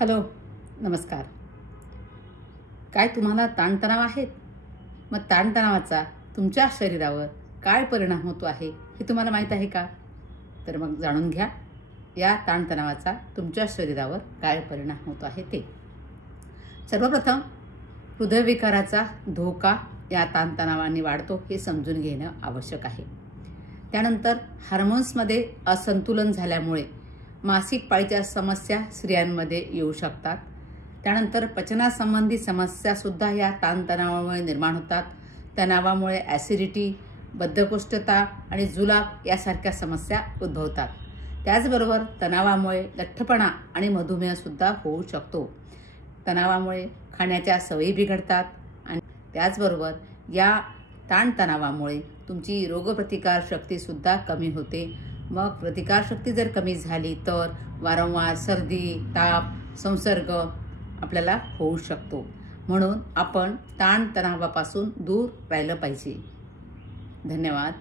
Hello, नमस्कार. काय तुम्हाला ताणतणाव आहेत? मग ताणतणावाचा तुमच्या शरीरावर काय परिणाम होतो आहे हे तुम्हाला माहीत आहे का? तर मग जाणून घ्या या ताणतणावाचा तुमच्या शरीरावर काय परिणाम होतो आहे ते. सर्वप्रथम हृदयविकाराचा धोका या ताणतणावाने वाढतो हे समजून घेणं आवश्यक आहे. त्यानंतर हार्मोन्समध्ये असंतुलन झाल्यामुळे मासिक पाळीच्या समस्या स्त्रियांमध्ये येऊ शकतात. त्यानंतर पचनासंबंधी समस्यासुद्धा या ताणतणावामुळे निर्माण होतात. तणावामुळे ॲसिडिटी, बद्धकोष्ठता आणि जुलाब यासारख्या समस्या उद्भवतात. त्याचबरोबर तणावामुळे लठ्ठपणा आणि मधुमेहसुद्धा होऊ शकतो. तणावामुळे खाण्याच्या सवयी बिघडतात आणि त्याचबरोबर या ताणतणावामुळे तुमची रोगप्रतिकार शक्तीसुद्धा कमी होते. मग प्रतिकारशक्ती जर कमी झाली तर वारंवार सर्दी, ताप, संसर्ग आपल्याला होऊ शकतो. म्हणून आपण ताणतणावापासून दूर राहिलं पाहिजे. धन्यवाद.